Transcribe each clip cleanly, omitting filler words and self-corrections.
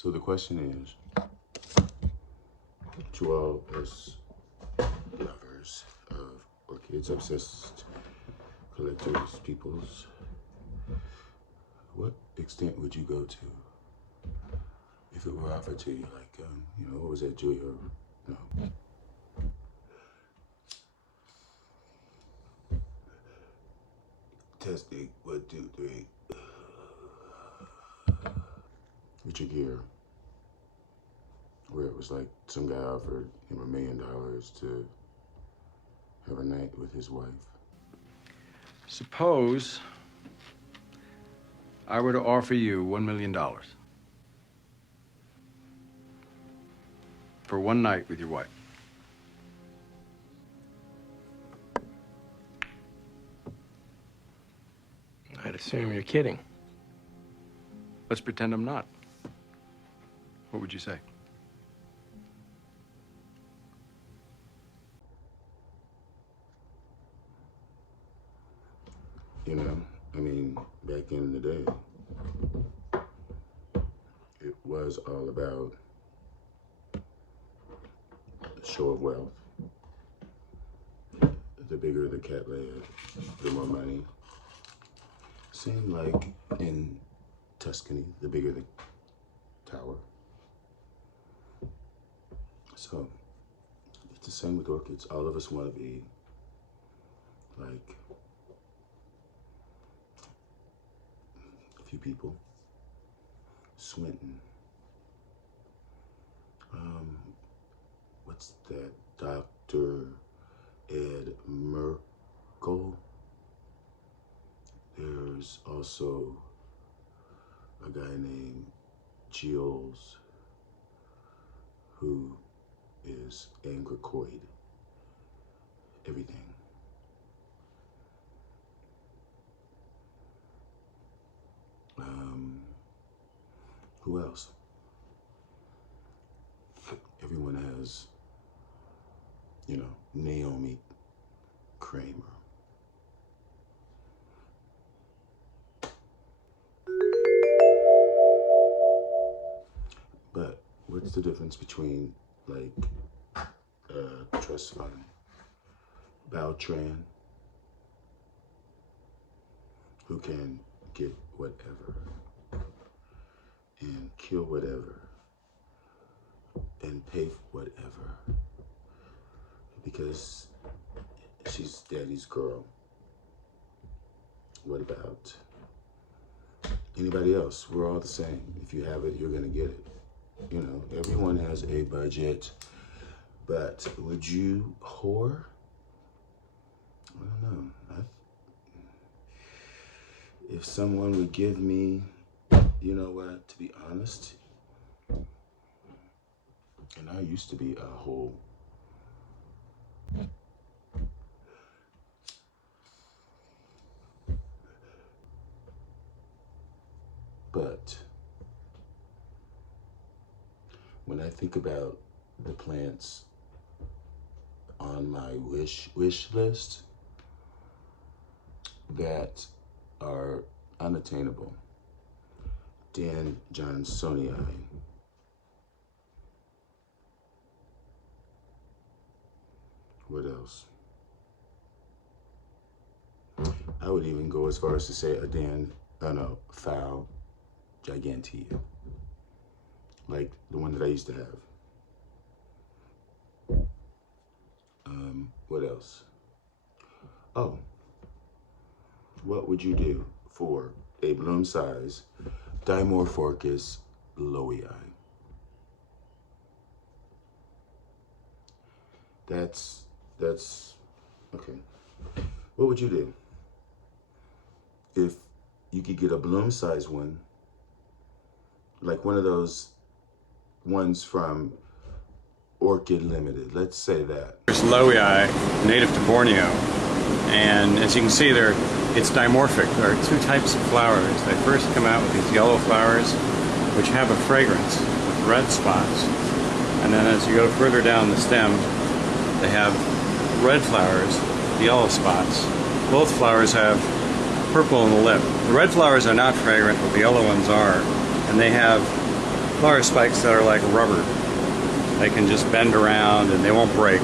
So the question is, to all us lovers of orchids, obsessed collectors, peoples, what extent would you go to if it were offered to you? Like, you know, what was that, Julia? No. Testing, 1, 2, 3. Richard Gere, where it was like some guy offered him $1 million to have a night with his wife. Suppose I were to offer you $1 million for one night with your wife. I'd assume you're kidding. Let's pretend I'm not. What would you say? You know, I mean, back in the day, it was all about show of wealth. The bigger the cat laid, the more money. Seemed like in Tuscany, the bigger the tower. So, it's the same with orchids. All of us want to be like a few people. Swinton. What's that? Dr. Ed Merkel. There's also a guy named Giles who is Angricoid. Everything. Who else? Everyone has, you know, Naomi Kramer. But what's the difference between, like, trust fund, Beltran, who can get whatever and kill whatever and pay for whatever because she's daddy's girl? What about anybody else? We're all the same. If you have it, you're gonna get it. You know, everyone has a budget, but would you whore? I don't know. If someone would give me, you know what, to be honest, and I used to be a whole but when I think about the plants on my wish list that are unattainable, Dan Johnsonii, what else? I would even go as far as to say a Phao Gigantea, like the one that I used to have. What else? Oh, what would you do for a bloom size Dimorphorchis lowii? That's okay. What would you do if you could get a bloom size one, like one of those ones from Orchid Limited, let's say that. There's lowii, native to Borneo, and as you can see there, it's dimorphic. There are two types of flowers. They first come out with these yellow flowers, which have a fragrance with red spots, and then as you go further down the stem, they have red flowers, yellow spots. Both flowers have purple in the lip. The red flowers are not fragrant, but the yellow ones are, and they have flower spikes that are like rubber. They can just bend around and they won't break.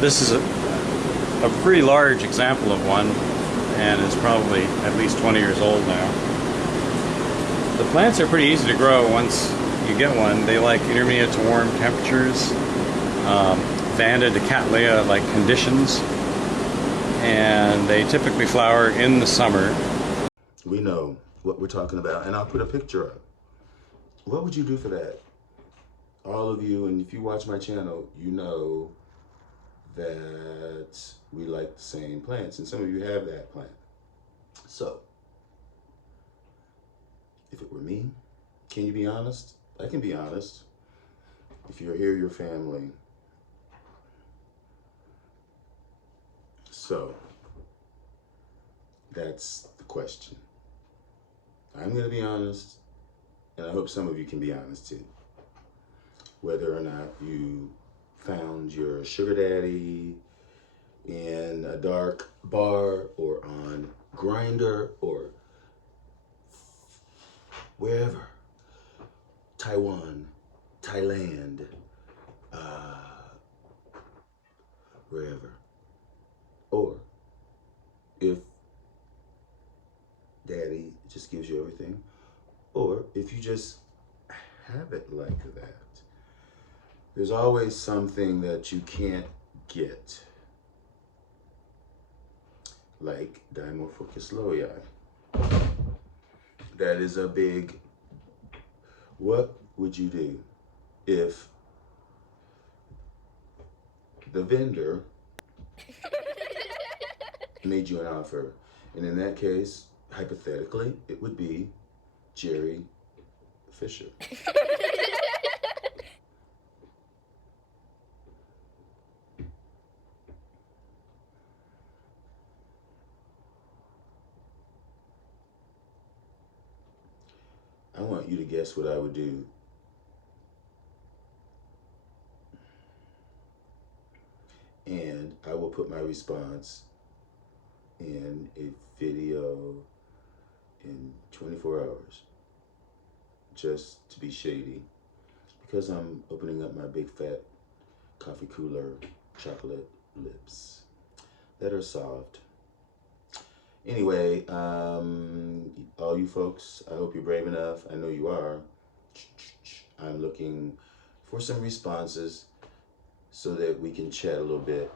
This is a pretty large example of one, and it's probably at least 20 years old now. The plants are pretty easy to grow once you get one. They like intermediate to warm temperatures, Vanda to Cattleya-like conditions, and they typically flower in the summer. We know what we're talking about, and I'll put a picture up. What would you do for that? All of you, and if you watch my channel, you know that we like the same plants, and some of you have that plant. So, if it were me, can you be honest? I can be honest. If you're here, your family. So, that's the question. I'm going to be honest, and I hope some of you can be honest too. Whether or not you found your sugar daddy in a dark bar or on Grindr or wherever, Taiwan, Thailand, wherever, or if daddy just gives you everything, or if you just have it like that. There's always something that you can't get, like dimorphocysloia. That is a big, what would you do if the vendor made you an offer? And in that case, hypothetically, it would be Jerry Fisher. I want you to guess what I would do. And I will put my response in a video in 24 hours, just to be shady, because I'm opening up my big fat coffee cooler chocolate lips that are soft. Anyway, all you folks, I hope you're brave enough. I know you are. I'm looking for some responses so that we can chat a little bit.